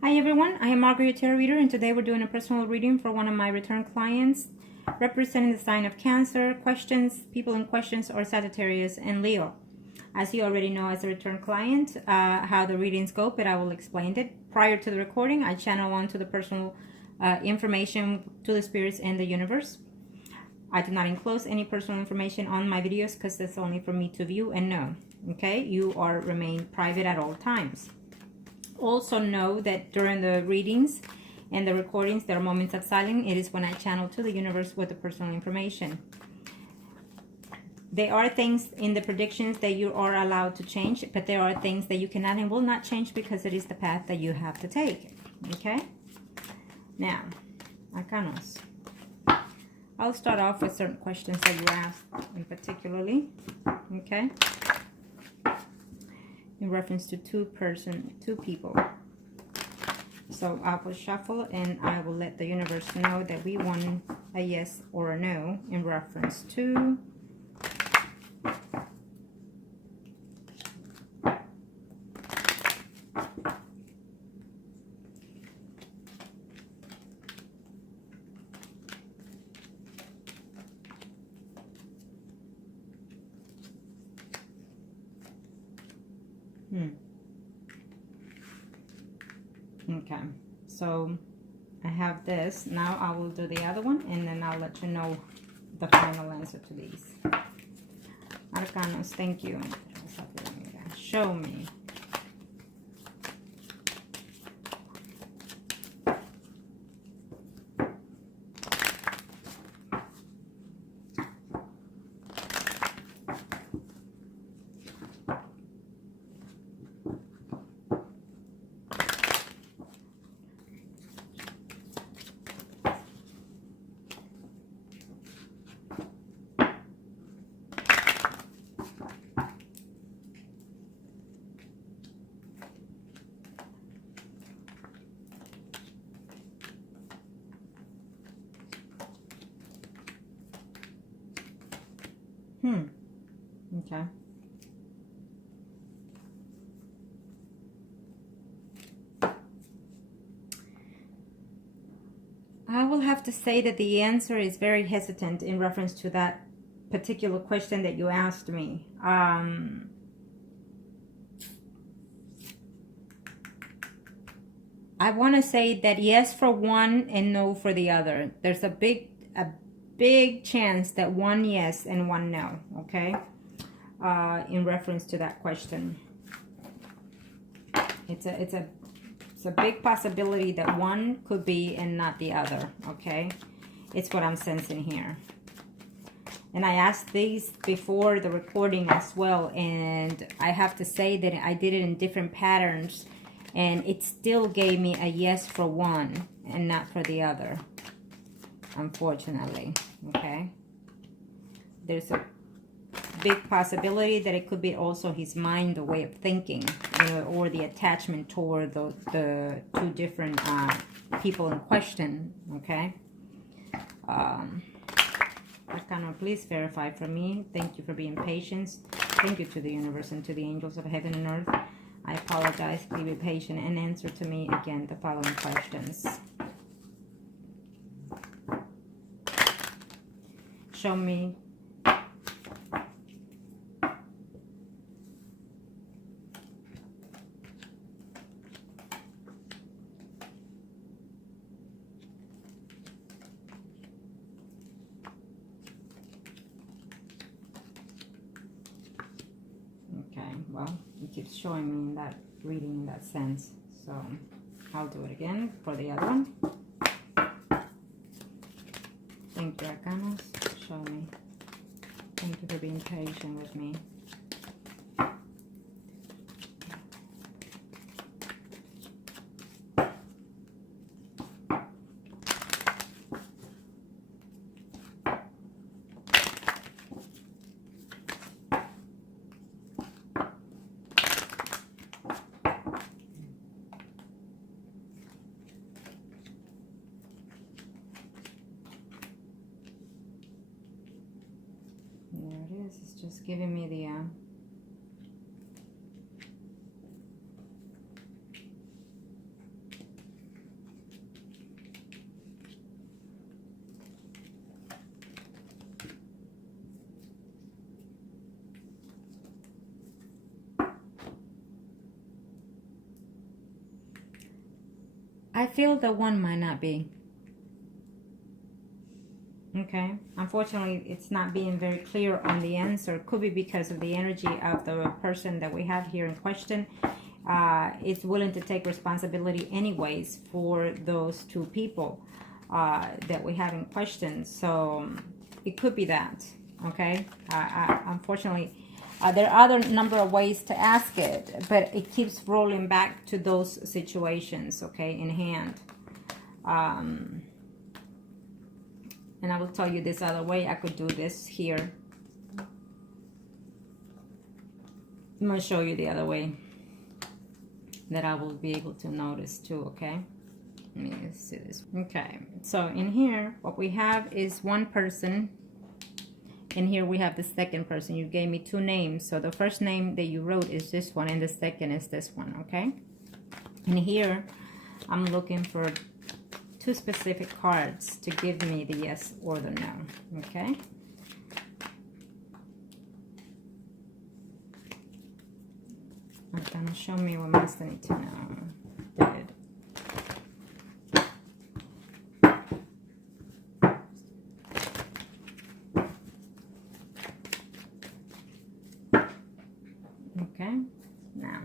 Hi everyone, I am Margourtarotreader, and today we're doing a personal reading for one of my return clients representing the sign of Cancer, questions, people in questions, or Sagittarius and Leo. As you already know as a return client, how the readings go, but I will explain it. Prior to the recording, I channel on to the personal information to the spirits and the universe. I do not enclose any personal information on my videos because that's only for me to view and know. Okay, you are remain private at all times. Also know that during the readings and the recordings, there are moments of silence. It is when I channel to the universe with the personal information. There are things in the predictions that you are allowed to change, but there are things that you cannot and will not change because it is the path that you have to take. Okay? Now, Arcanos. I'll start off with certain questions that you asked in particularly. Okay? In reference to two people. So I will shuffle and I will let the universe know that we want a yes or a no in reference to Okay, so I have this. Now I will do the other one and then I'll let you know the final answer to these. Arcanos, thank you. Show me. Okay. I will have to say that the answer is very hesitant in reference to that particular question that you asked me. I want to say that yes for one and no for the other. There's a big chance that one yes and one no, okay? In reference to that question. It's a big possibility that one could be and not the other, okay? It's what I'm sensing here. And I asked these before the recording as well, and I have to say that I did it in different patterns, and it still gave me a yes for one and not for the other, unfortunately, okay? There's a big possibility that it could be also his mind, the way of thinking, you know, or the attachment toward the two different people in question, okay? Arcana, please verify for me. Thank you for being patient. Thank you to the universe and to the angels of heaven and earth. I apologize. Please be patient and answer to me again the following questions. Show me well, it keeps showing me in that reading in that sense, so I'll do it again for the other one. Thank you, Arcanos. Show me. Thank you for being patient with me. It's just giving me the I feel the one might not be. Okay, unfortunately it's not being very clear on the answer. Could be because of the energy of the person that we have here in question is willing to take responsibility anyways for those two people that we have in question. So it could be that. Okay, unfortunately there are other number of ways to ask it, but it keeps rolling back to those situations, okay, in hand. And I will tell you this other way. I could do this here. I'm going to show you the other way that I will be able to notice too, okay? Let me see this. Okay, so in here, what we have is one person. And here we have the second person. You gave me two names. So the first name that you wrote is this one, and the second is this one, okay? And here, I'm looking for two specific cards to give me the yes or the no, okay? It's gonna show me what Master need to know. Good. Okay, now.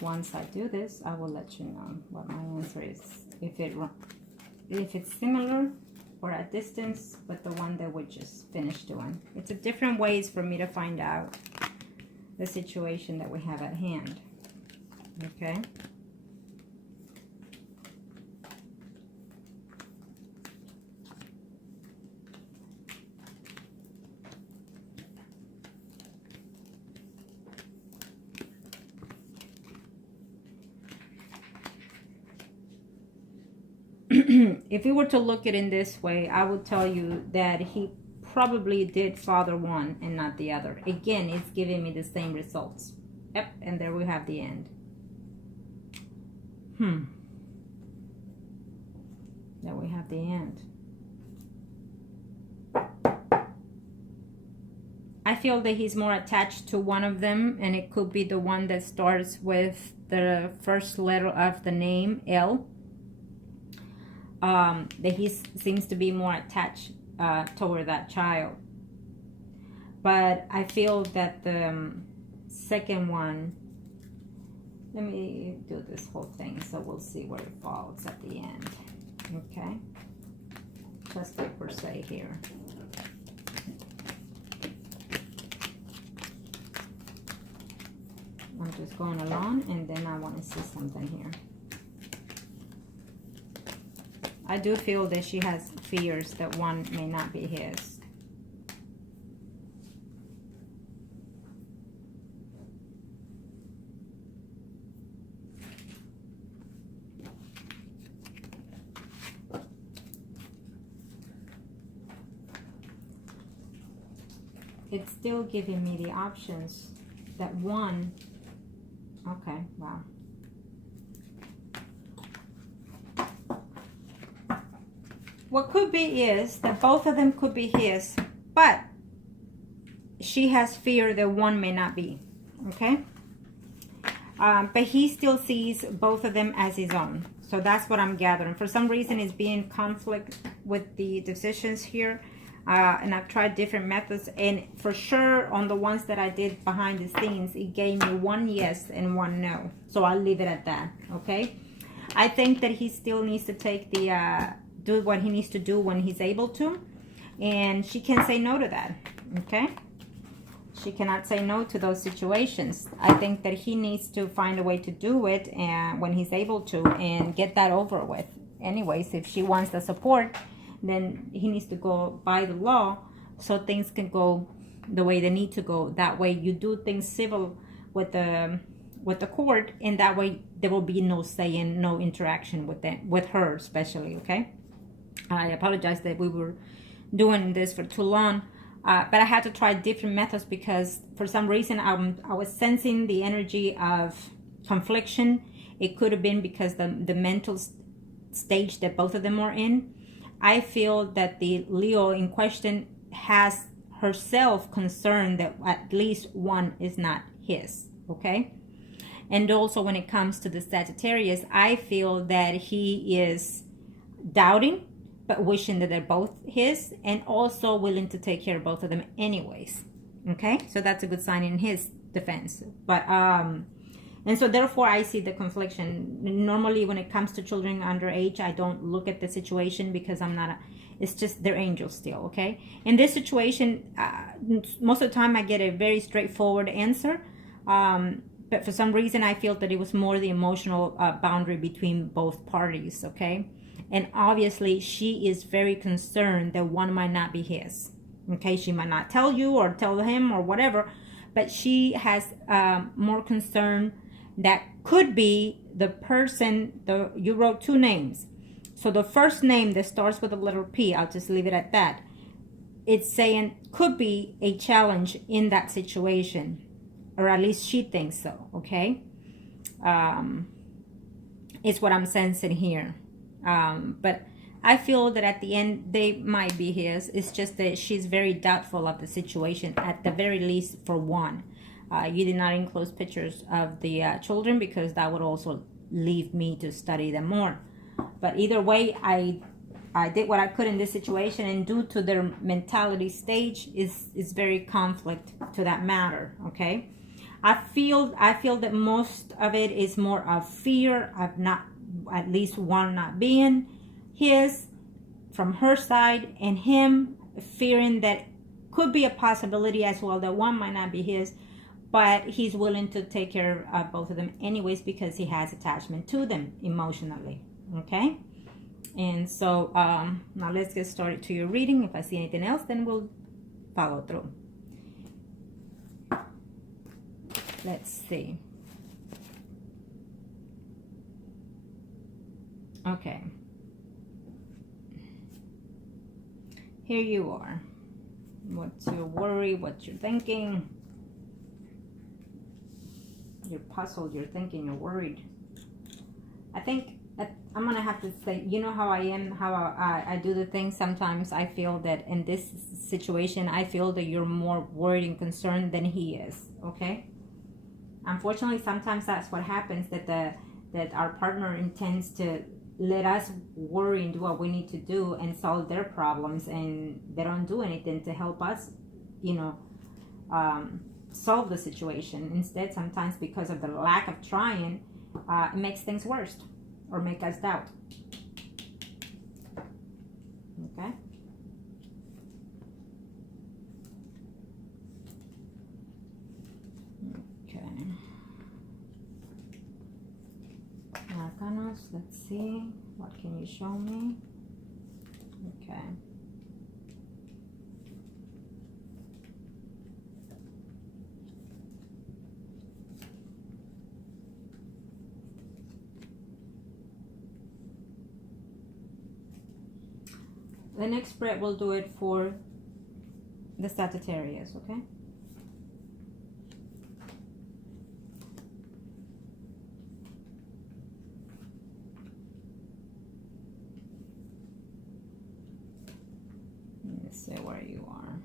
Once I do this, I will let you know what my answer is. If it's similar or at distance with the one that we just finished doing. It's a different ways for me to find out the situation that we have at hand. Okay. If we were to look at it in this way, I would tell you that he probably did father one and not the other. Again, it's giving me the same results. Yep, and there we have the end. There we have the end. I feel that he's more attached to one of them, and it could be the one that starts with the first letter of the name, L. That he seems to be more attached toward that child. But I feel that the second one, let me do this whole thing so we'll see where it falls at the end. Okay, just like per se here. I'm just going along, and then I want to see something here. I do feel that she has fears that one may not be his. It's still giving me the options that one, okay, wow. What could be is that both of them could be his, but she has fear that one may not be, okay? But he still sees both of them as his own. So that's what I'm gathering. For some reason, it's being conflict with the decisions here. And I've tried different methods. And for sure, on the ones that I did behind the scenes, it gave me one yes and one no. So I'll leave it at that, okay? I think that he still needs to take the... do what he needs to do when he's able to, and she can say no to that, okay? She cannot say no to those situations. I think that he needs to find a way to do it and when he's able to, and get that over with. Anyways, if she wants the support, then he needs to go by the law so things can go the way they need to go. That way you do things civil with the court, and that way there will be no say and no interaction with them, with her especially, okay? I apologize that we were doing this for too long, but I had to try different methods because for some reason I was sensing the energy of confliction. It could have been because the mental stage that both of them are in. I feel that the Leo in question has herself concerned that at least one is not his, okay? And also when it comes to the Sagittarius, I feel that he is doubting, but wishing that they're both his, and also willing to take care of both of them anyways, okay? So that's a good sign in his defense. But and so therefore I see the confliction. Normally when it comes to children underage, I don't look at the situation because I'm not it's just they're angels still, okay? In this situation, most of the time I get a very straightforward answer, but for some reason I feel that it was more the emotional boundary between both parties, okay? And obviously she is very concerned that one might not be his, okay? She might not tell you or tell him or whatever, but she has more concern that could be the person. You wrote two names. So the first name that starts with the letter P, I'll just leave it at that. It's saying could be a challenge in that situation, or at least she thinks so, okay? It's what I'm sensing here. But I feel that at the end, they might be his. It's just that she's very doubtful of the situation, at the very least for one. You did not include pictures of the children because that would also leave me to study them more. But either way, I did what I could in this situation, and due to their mentality stage is very conflict to that matter, okay? I feel that most of it is more of fear of not, at least one not being his from her side, and him fearing that could be a possibility as well that one might not be his, but he's willing to take care of both of them anyways because he has attachment to them emotionally, okay? And so now let's get started to your reading. If I see anything else, then we'll follow through. Let's see. Okay. Here you are. What's your worry? What you're thinking? You're puzzled, you're thinking, you're worried. I think I'm gonna have to say, you know how I am, how I do the things. Sometimes I feel that in this situation, I feel that you're more worried and concerned than he is, okay? Unfortunately, sometimes that's what happens, that our partner intends to let us worry and do what we need to do and solve their problems, and they don't do anything to help us, you know, solve the situation. Instead, sometimes because of the lack of trying, it makes things worse or make us doubt. Okay. Okay. Arcanos, let's see. What can you show me? Okay. The next spread will do it for the Sagittarius, okay? Let's see where you are.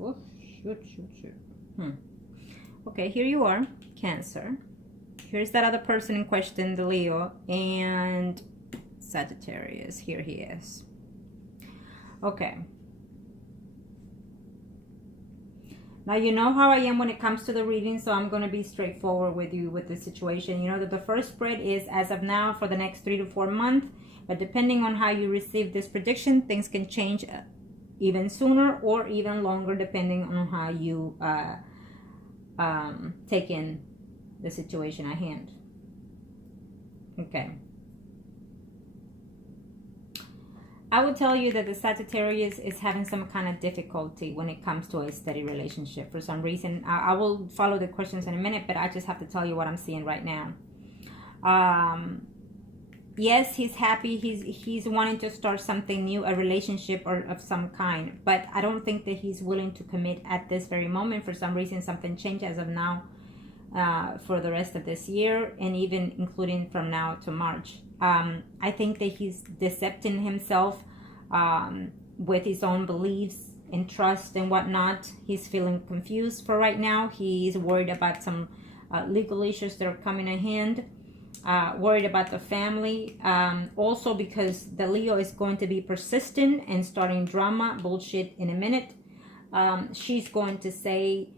Oh, shoot. Okay, here you are, Cancer. Here's that other person in question, the Leo, and Sagittarius. Here he is. Okay. Now, you know how I am when it comes to the reading, so I'm going to be straightforward with you with the situation. You know that the first spread is as of now for the next 3 to 4 months, but depending on how you receive this prediction, things can change even sooner or even longer, depending on how you take in the situation at hand. Okay. I would tell you that the Sagittarius is having some kind of difficulty when it comes to a steady relationship for some reason. I will follow the questions in a minute, but I just have to tell you what I'm seeing right now. Yes, he's happy. He's wanting to start something new, a relationship or of some kind. But I don't think that he's willing to commit at this very moment. For some reason, something changed as of now. for the rest of this year, and even including from now to March. I think that he's decepting himself with his own beliefs and trust and whatnot. He's feeling confused for right now. He's worried about some legal issues that are coming at hand. Worried about the family. Also because the Leo is going to be persistent and starting drama, bullshit in a minute. She's going to say,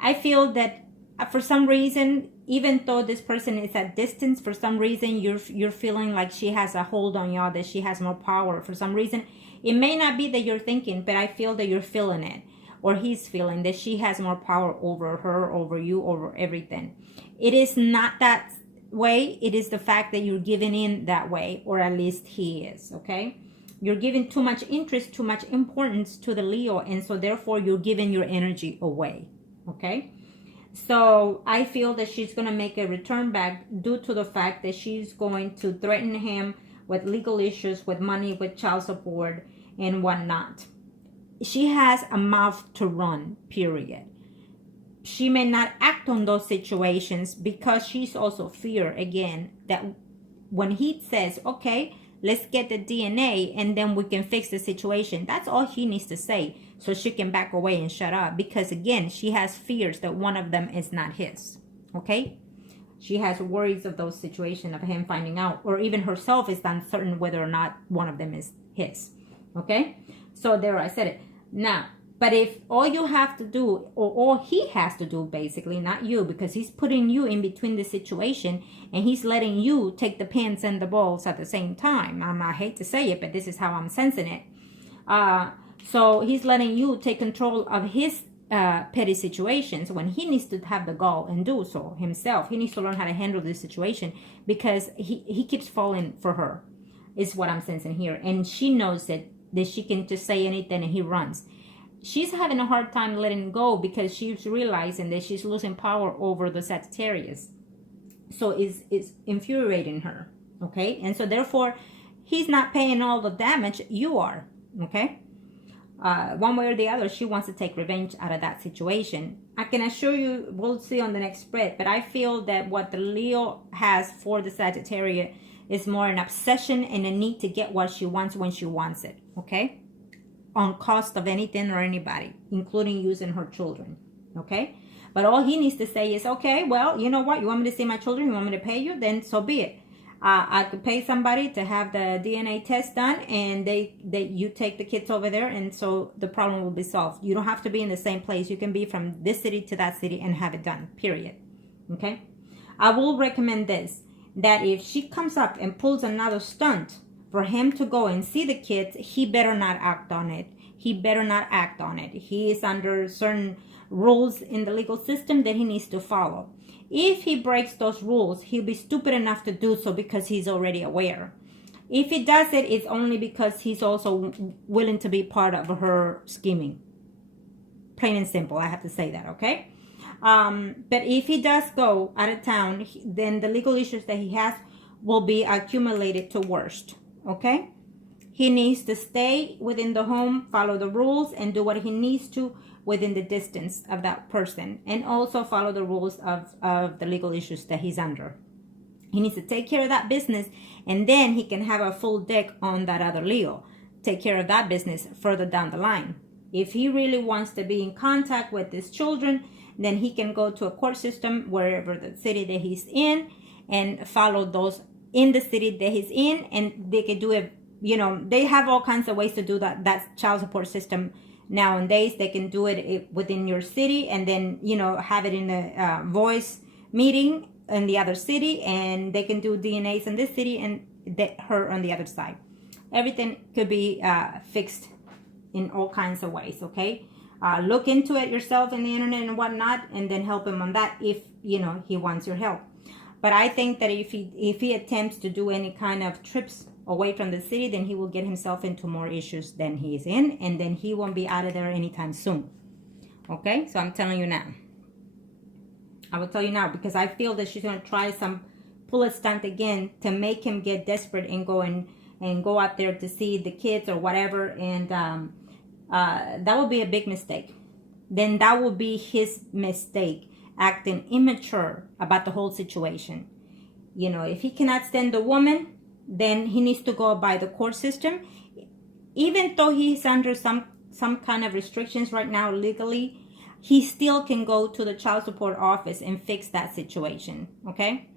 I feel that for some reason, even though this person is at distance, for some reason you're feeling like she has a hold on y'all, that she has more power. For some reason, it may not be that you're thinking, but I feel that you're feeling it, or he's feeling that she has more power over her, over you, over everything. It is not that way. It is the fact that you're giving in that way, or at least he is. Okay, you're giving too much interest, too much importance to the Leo, and so therefore you're giving your energy away. Okay. So I feel that she's going to make a return back due to the fact that she's going to threaten him with legal issues, with money, with child support and whatnot. She has a mouth to run, period. She may not act on those situations because she's also fear, again, that when he says, okay, let's get the DNA and then we can fix the situation. That's all he needs to say, so she can back away and shut up. Because again, she has fears that one of them is not his. Okay? She has worries of those situations, of him finding out, or even herself is uncertain whether or not one of them is his. Okay? So there, I said it. Now, but if all you have to do, or all he has to do, basically, not you, because he's putting you in between the situation and he's letting you take the pins and the balls at the same time. I hate to say it, but this is how I'm sensing it. So he's letting you take control of his petty situations when he needs to have the gall and do so himself. He needs to learn how to handle this situation because he keeps falling for her, is what I'm sensing here. And she knows that she can just say anything and he runs. She's having a hard time letting go because she's realizing that she's losing power over the Sagittarius. So it's infuriating her. Okay? And so therefore, he's not paying all the damage. You are. Okay? One way or the other, she wants to take revenge out of that situation. I can assure you, we'll see on the next spread, but I feel that what the Leo has for the Sagittarius is more an obsession and a need to get what she wants when she wants it. Okay? On cost of anything or anybody, including using her children. Okay? But all he needs to say is, okay, well, you know what? You want me to see my children? You want me to pay you? Then so be it. I could pay somebody to have the DNA test done, and you take the kids over there, and so the problem will be solved. You don't have to be in the same place. You can be from this city to that city and have it done, period. Okay? I will recommend this, that if she comes up and pulls another stunt for him to go and see the kids, he better not act on it. He better not act on it. He is under certain rules in the legal system that he needs to follow. If he breaks those rules, he'll be stupid enough to do so because he's already aware. If he does it, it's only because he's also willing to be part of her scheming. Plain and simple, I have to say that, okay? But if he does go out of town, then the legal issues that he has will be accumulated to worst, okay? He needs to stay within the home, follow the rules, and do what he needs to within the distance of that person, and also follow the rules of the legal issues that he's under. He needs to take care of that business, and then he can have a full deck on that other Leo. Take care of that business further down the line. If he really wants to be in contact with his children, then he can go to a court system wherever the city that he's in and follow those in the city that he's in, and they can do it. You know, they have all kinds of ways to do that. That child support system nowadays, they can do it within your city, and then, you know, have it in a voice meeting in the other city, and they can do DNAs in this city and her on the other side. Everything could be fixed in all kinds of ways. Okay, look into it yourself in the internet and whatnot, and then help him on that if, you know, he wants your help. But I think that if he attempts to do any kind of trips away from the city, then he will get himself into more issues than he's in, and then he won't be out of there anytime soon. Okay, so I'm telling you now. I will tell you now, because I feel that she's going to try pull a stunt again to make him get desperate and go out there to see the kids or whatever, and that would be a big mistake. Then that would be his mistake, acting immature about the whole situation. You know, if he cannot stand the woman, then he needs to go by the court system. Even though he's under some kind of restrictions right now legally, he still can go to the child support office and fix that situation, okay?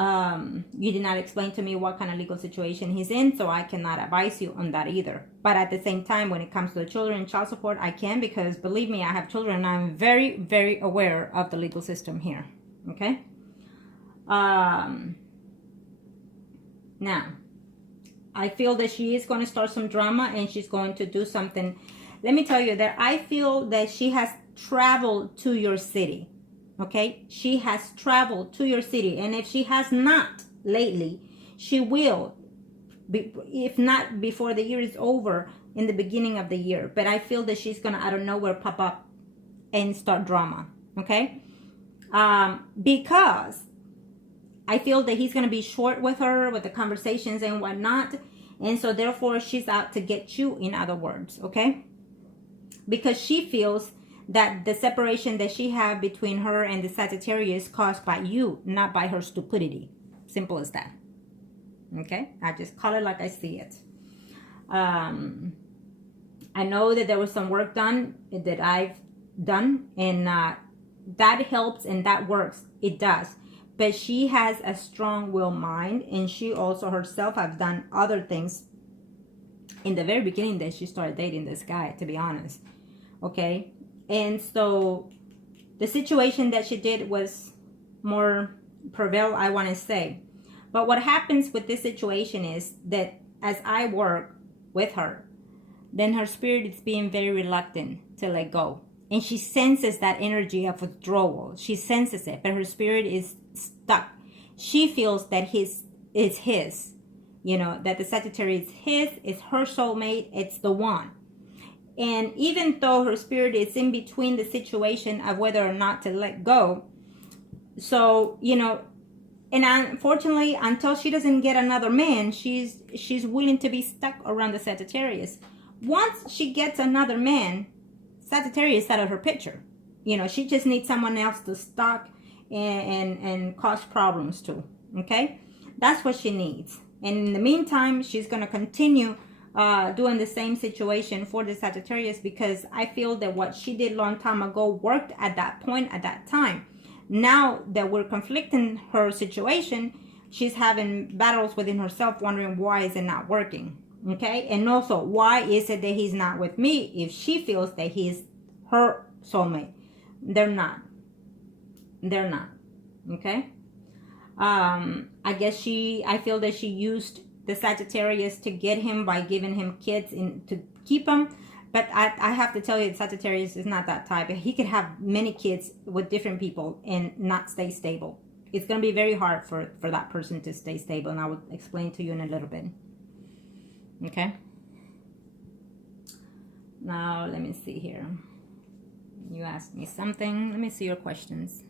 You did not explain to me what kind of legal situation he's in, so I cannot advise you on that either. But at the same time, when it comes to the children and child support, I can, because believe me, I have children and I'm very, very aware of the legal system here, okay? Now, I feel that she is going to start some drama and she's going to do something. Let me tell you that I feel that she has traveled to your city. Okay, she has traveled to your city, and if she has not lately, she will, if not before the year is over, in the beginning of the year. But I feel that she's gonna out of nowhere pop up and start drama. Okay, because I feel that he's gonna be short with her with the conversations and whatnot, and so therefore she's out to get you. In other words, okay, because she feels that the separation that she have between her and the Sagittarius is caused by you, not by her stupidity. Simple as that. Okay? I just call it like I see it. I know that there was some work done that I've done, and that helps and that works. It does. But she has a strong-willed mind, and she also herself has done other things in the very beginning that she started dating this guy, to be honest. Okay? And so the situation that she did was more prevail, I want to say. But what happens with this situation is that as I work with her, then her spirit is being very reluctant to let go. And she senses that energy of withdrawal. She senses it, but her spirit is stuck. She feels that it's his. You know, that the Sagittarius is his, it's her soulmate, it's the one. And even though her spirit is in between the situation of whether or not to let go, so, you know, and unfortunately, until she doesn't get another man, she's willing to be stuck around the Sagittarius. Once she gets another man, Sagittarius is out of her picture. You know, she just needs someone else to stalk and cause problems to, okay? That's what she needs. And in the meantime, she's going to continue doing the same situation for the Sagittarius, because I feel that what she did long time ago worked at that point, at that time. Now that we're conflicting her situation, she's having battles within herself, wondering why is it not working, okay? And also, why is it that he's not with me if she feels that he's her soulmate? They're not, okay? I feel that she used the Sagittarius to get him by giving him kids to keep him. But I have to tell you, Sagittarius is not that type. He could have many kids with different people and not stay stable. It's going to be very hard for that person to stay stable. And I will explain to you in a little bit. Okay? Now, let me see here. You asked me something. Let me see your questions.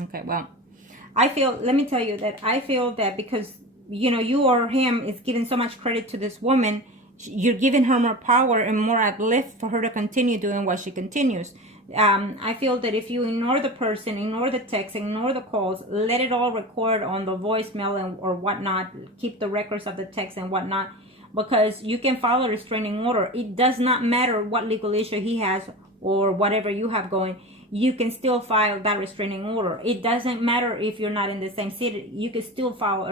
Okay, well, let me tell you that I feel that because, you know, you or him is giving so much credit to this woman, you're giving her more power and more uplift for her to continue doing what she continues. I feel that if you ignore the person, ignore the text, ignore the calls, let it all record on the voicemail or whatnot, keep the records of the text and whatnot, because you can file a restraining order. It does not matter what legal issue he has or whatever you have going, you can still file that restraining order. It doesn't matter if you're not in the same city. You can still file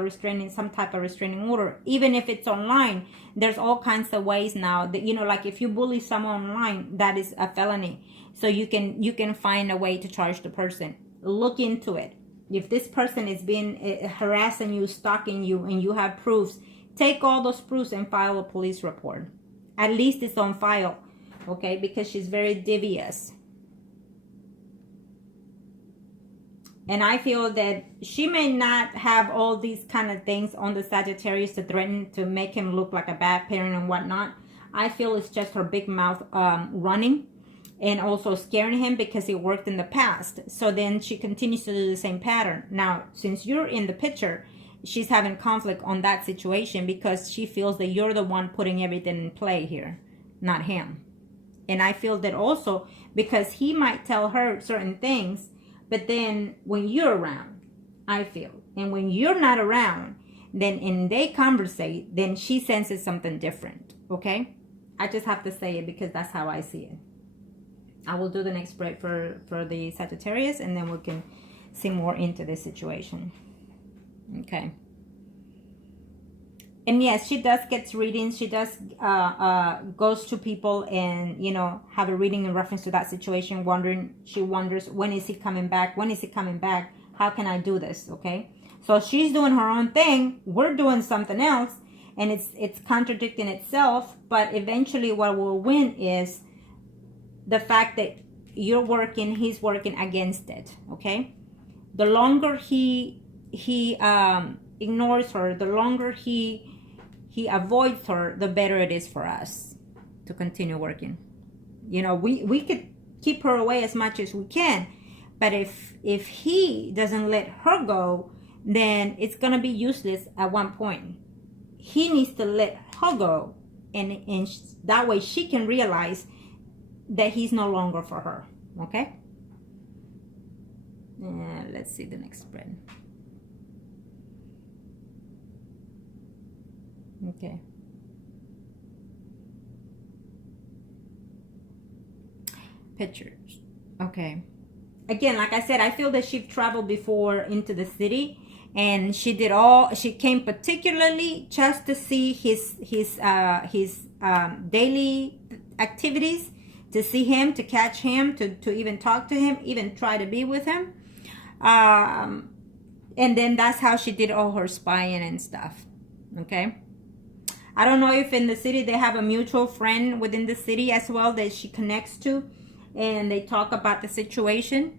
some type of restraining order. Even if it's online, there's all kinds of ways now that, you know, like if you bully someone online, that is a felony. So you can find a way to charge the person. Look into it. If this person is being harassing you, stalking you, and you have proofs, take all those proofs and file a police report. At least it's on file. Okay, because she's very devious. And I feel that she may not have all these kind of things on the Sagittarius to threaten to make him look like a bad parent and whatnot. I feel it's just her big mouth running and also scaring him because it worked in the past. So then she continues to do the same pattern. Now, since you're in the picture she's having conflict on that situation because she feels that you're the one putting everything in play here, not him. And I feel that also because he might tell her certain things, but then when you're around, I feel, and when you're not around, then and they conversate, then she senses something different. Okay, I just have to say it because that's how I see it. I will do the next spread for the Sagittarius, and then we can see more into this situation. Okay. And yes, she does get readings. She does goes to people and, you know, have a reading in reference to that situation, she wonders, when is he coming back? When is he coming back? How can I do this? Okay. So she's doing her own thing. We're doing something else, and it's contradicting itself. But eventually what will win is the fact that you're working, he's working against it. Okay. The longer he ignores her, the longer he avoids her, the better it is for us to continue working. You know, we could keep her away as much as we can, but if he doesn't let her go, then it's gonna be useless at one point. He needs to let her go, and that way she can realize that he's no longer for her. Okay. Let's see the next spread. Okay. Pictures. Okay. Again, like I said, I feel that she traveled before into the city, and she came particularly just to see his daily activities, to see him, to catch him, to even talk to him, even try to be with him. And then that's how she did all her spying and stuff. Okay. I don't know if in the city they have a mutual friend within the city as well that she connects to, and they talk about the situation.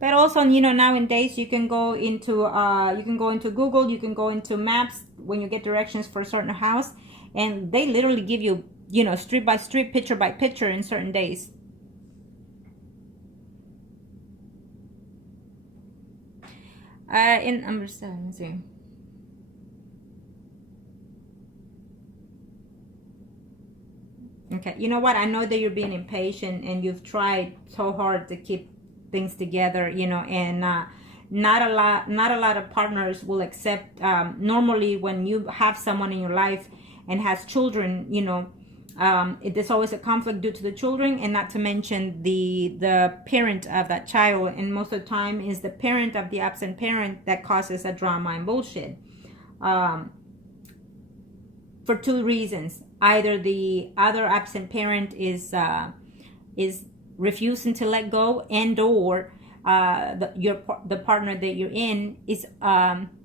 But also, you know, nowadays you can go into Google, you can go into maps when you get directions for a certain house, and they literally give you, you know, street by street, picture by picture in certain days. In number 7, let's see. Okay, you know what? I know that you're being impatient and you've tried so hard to keep things together, you know, and not a lot of partners will accept. Normally, when you have someone in your life and has children, you know, there's always a conflict due to the children, and not to mention the parent of that child, and most of the time is the parent of the absent parent that causes a drama and bullshit, for two reasons. Either the other absent parent is refusing to let go, and or the partner that you're in is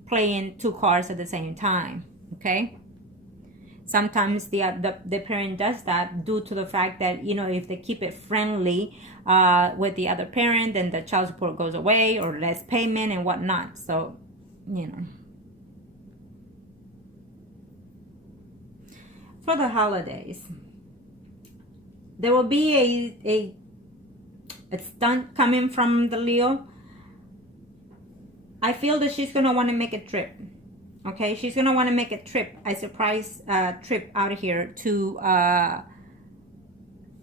playing two cards at the same time. Okay. Sometimes the parent does that due to the fact that, you know, if they keep it friendly with the other parent, then the child support goes away or less payment and whatnot. So, you know. For the holidays, there will be a stunt coming from the Leo. I feel that she's going to want to make a trip. Okay, she's gonna want to make a trip, a surprise trip out of here to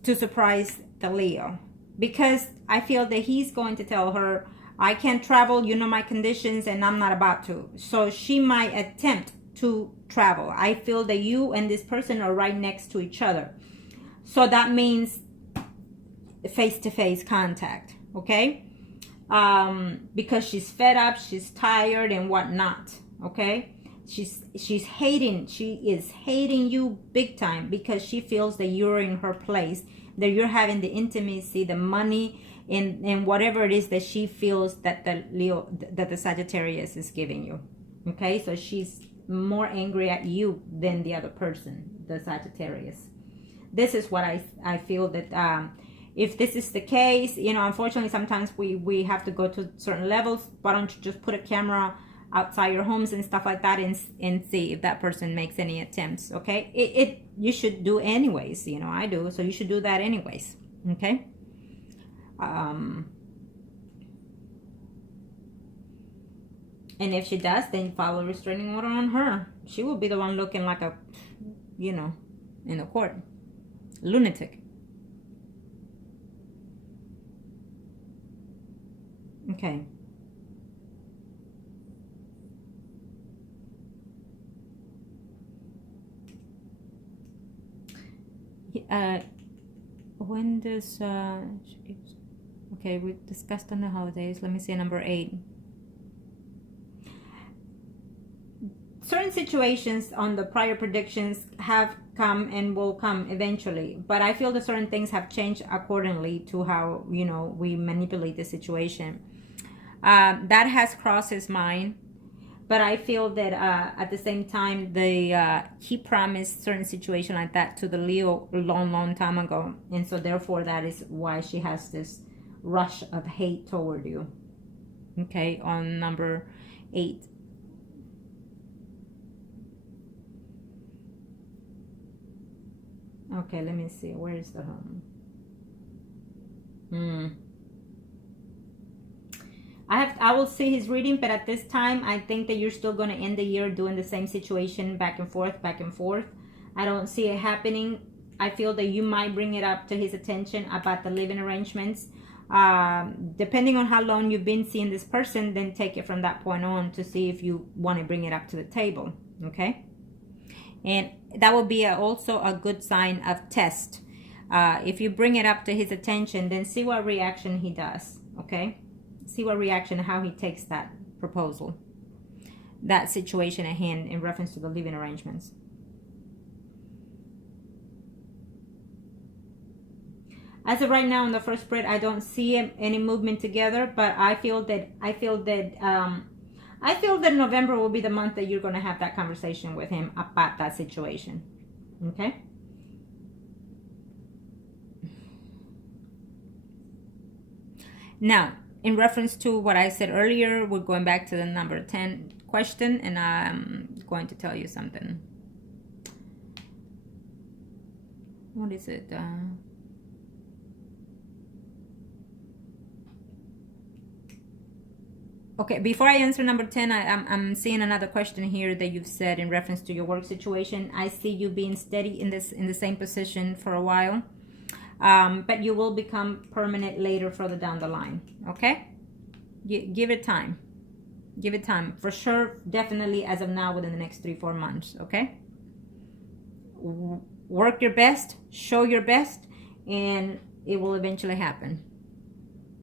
surprise the Leo, because I feel that he's going to tell her, I can't travel, you know my conditions, and I'm not about to. So she might attempt to travel. I feel that you and this person are right next to each other, so that means face-to-face contact. Okay, because she's fed up, she's tired and whatnot. Okay, she is hating you big time, because she feels that you're in her place, that you're having the intimacy, the money, and whatever it is that she feels that the Sagittarius is giving you. Okay, so she's more angry at you than the other person, the Sagittarius. This is what I feel that if this is the case, you know, unfortunately sometimes we have to go to certain levels. Why don't you just put a camera outside your homes and stuff like that, and see if that person makes any attempts. Okay, you should do anyways, you know, I do, so you should do that anyways. Okay, And if she does, then file a restraining order on her. She will be the one looking like a, you know, in the court. Lunatic. Okay. When does okay, we discussed on the holidays. Let me see number 8. Certain situations on the prior predictions have come and will come eventually, but I feel that certain things have changed accordingly to how, you know, we manipulate the situation. That has crossed his mind, but I feel that at the same time, he promised certain situation like that to the Leo a long time ago, and so therefore that is why she has this rush of hate toward you. Okay, on number 8. Okay, let me see. Where is the home? I will see his reading, but at this time, I think that you're still going to end the year doing the same situation back and forth. I don't see it happening. I feel that you might bring it up to his attention about the living arrangements. Depending on how long you've been seeing this person, then take it from that point on to see if you want to bring it up to the table. Okay? And that will be also a good sign of test. If you bring it up to his attention, then see what reaction he does. Okay? See what reaction, how he takes that proposal, that situation at hand in reference to the living arrangements. As of right now, in the first spread, I don't see any movement together, but I feel that November will be the month that you're going to have that conversation with him about that situation. Okay? Now, in reference to what I said earlier, we're going back to the number 10 question, and I'm going to tell you something. What is it? Okay, before I answer number 10, I'm seeing another question here that you've said in reference to your work situation. I see you being steady in the same position for a while, but you will become permanent later, further down the line. Okay, give it time. Give it time for sure. Definitely, as of now, within the next 3-4 months. Okay. Work your best, show your best, and it will eventually happen.